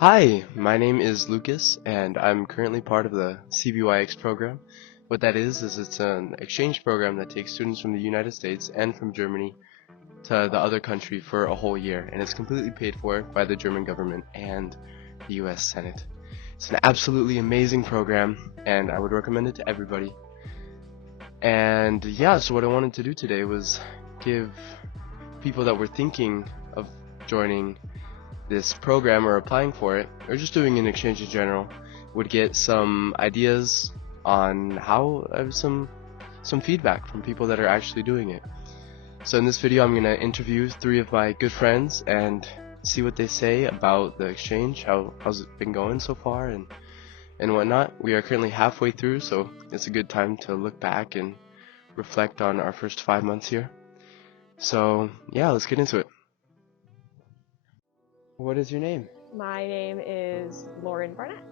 Hi, my name is Lucas, and I'm currently part of the CBYX program. What that is it's an exchange program that takes students from the United States and from Germany to the other country for a whole year, and it's completely paid for by the German government and the US Senate. It's an absolutely amazing program, and I would recommend it to everybody. And yeah, so what I wanted to do today was give people that were thinking of joining this program or applying for it, or just doing an exchange in general, would get some ideas on how some feedback from people that are actually doing it. So in this video I'm going to interview 3 of my good friends and see what they say about the exchange, how's it been going so far and whatnot. We are currently halfway through, so it's a good time to look back and reflect on our first 5 months here. So yeah, let's get into it. What is your name? My name is Lauren Barnett.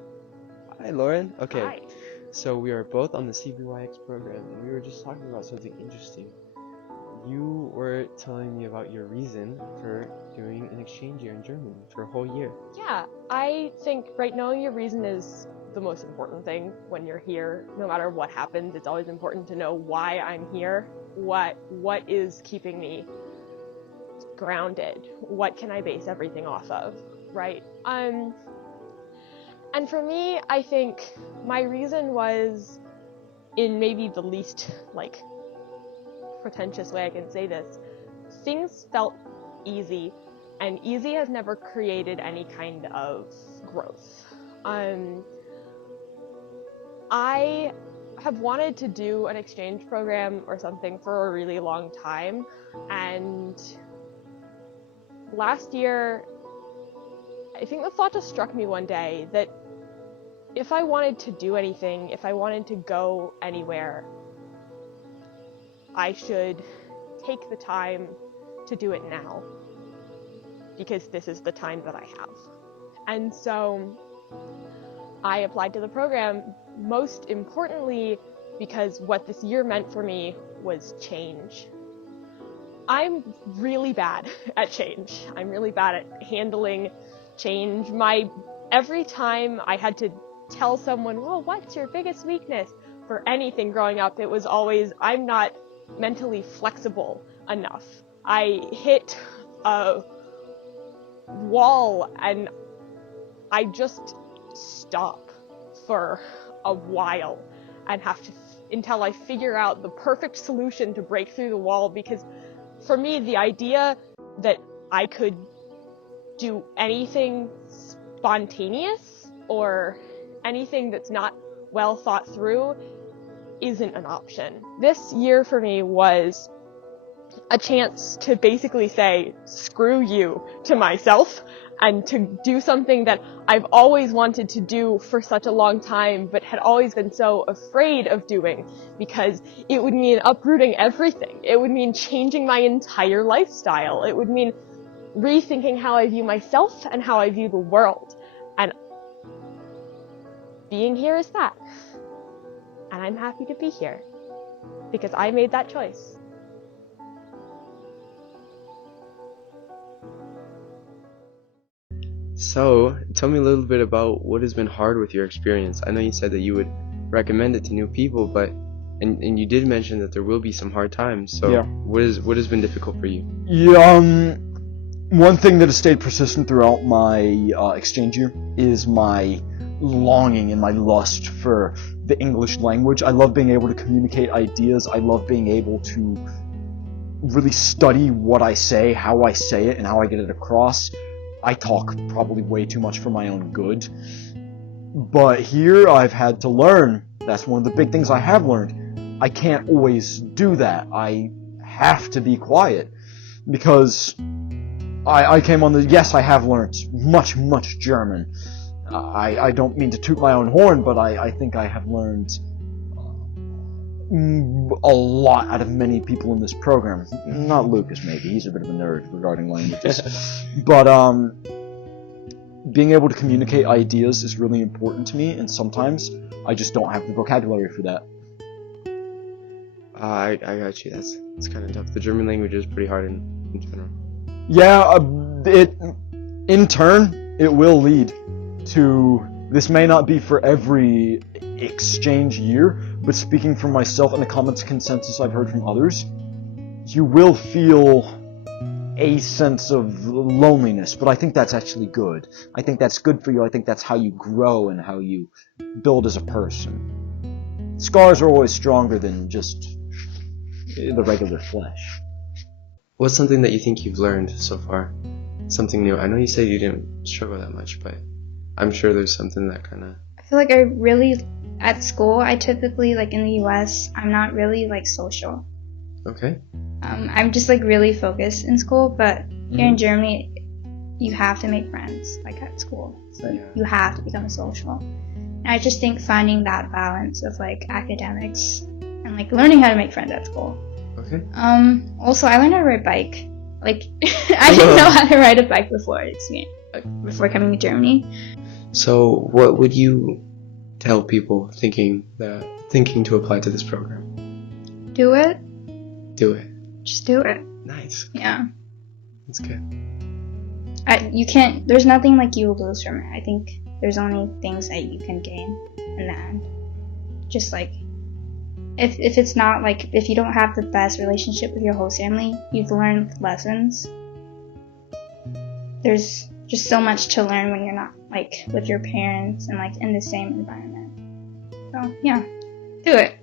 Hi, Lauren. Okay. Hi. So we are both on the CBYX program, and we were just talking about something interesting. You were telling me about your reason for doing an exchange year in Germany for a whole year. Yeah, I think knowing your reason is the most important thing when you're here. No matter what happens, it's always important to know why I'm here. What is keeping me grounded? What can I base everything off of, right? And for me, I think my reason was, in maybe the least pretentious way I can say this, things felt easy, and easy has never created any kind of growth. I have wanted to do an exchange program or something for a really long time, and last year I think the thought just struck me one day that if I wanted to do anything, if I wanted to go anywhere, I should take the time to do it now, because this is the time that I have. And so I applied to the program, most importantly because what this year meant for me was change. I'm really bad at change. I'm really bad at handling change. Every time I had to tell someone, well, what's your biggest weakness for anything growing up, it was always, I'm not mentally flexible enough. I hit a wall and I just stop for a while and have to until I figure out the perfect solution to break through the wall, because for me the idea that I could do anything spontaneous or anything that's not well thought through isn't an option. This year for me was a chance to basically say screw you to myself and to do something that I've always wanted to do for such a long time but had always been so afraid of doing, because it would mean uprooting everything. It would mean changing my entire lifestyle. It would mean rethinking how I view myself and how I view the world. And being here is that. And I'm happy to be here because I made that choice. So tell me a little bit about what has been hard with your experience. I know you said that you would recommend it to new people, but and you did mention that there will be some hard times. So Yeah. what has been difficult for you? One thing that has stayed persistent throughout my exchange year is my longing and my lust for the English language. I love being able to communicate ideas. I love being able to really study what I say, how I say it, and how I get it across. I talk probably way too much for my own good. But here I've had to learn. That's one of the big things I have learned. I can't always do that. I have to be quiet. Because I came on the... Yes, I have learned much German. I don't mean to toot my own horn, but I think I have learned a lot out of many people in this program. Not Lucas, maybe. He's a bit of a nerd regarding languages. But being able to communicate ideas is really important to me, and sometimes I just don't have the vocabulary for that. I got you. That's kind of tough. The German language is pretty hard in general. Yeah, in turn, it will lead this may not be for every exchange year, but speaking for myself and the common consensus I've heard from others, you will feel a sense of loneliness, but I think that's actually good. I think that's good for you. I think that's how you grow and how you build as a person. Scars are always stronger than just the regular flesh. What's something that you think you've learned so far? Something new. I know you said you didn't struggle that much, but I'm sure there's something that kind of... I feel like I really, at school, I typically, like in the US, I'm not really like social. Okay. I'm just like really focused in school, but here in Germany, you have to make friends like at school. So you have to become social. And I just think finding that balance of like academics and like learning how to make friends at school. Okay. Also, I learned how to ride a bike. Like, I didn't know how to ride a bike before coming to Germany. So, what would you tell people thinking to apply to this program? Do it. Do it. Just do it. Nice. Yeah. That's good. There's nothing like you will lose from it. I think there's only things that you can gain in the end. Just like, if it's not like, if you don't have the best relationship with your host family, you've learned lessons. There's just so much to learn when you're not like with your parents and like in the same environment. So yeah, do it.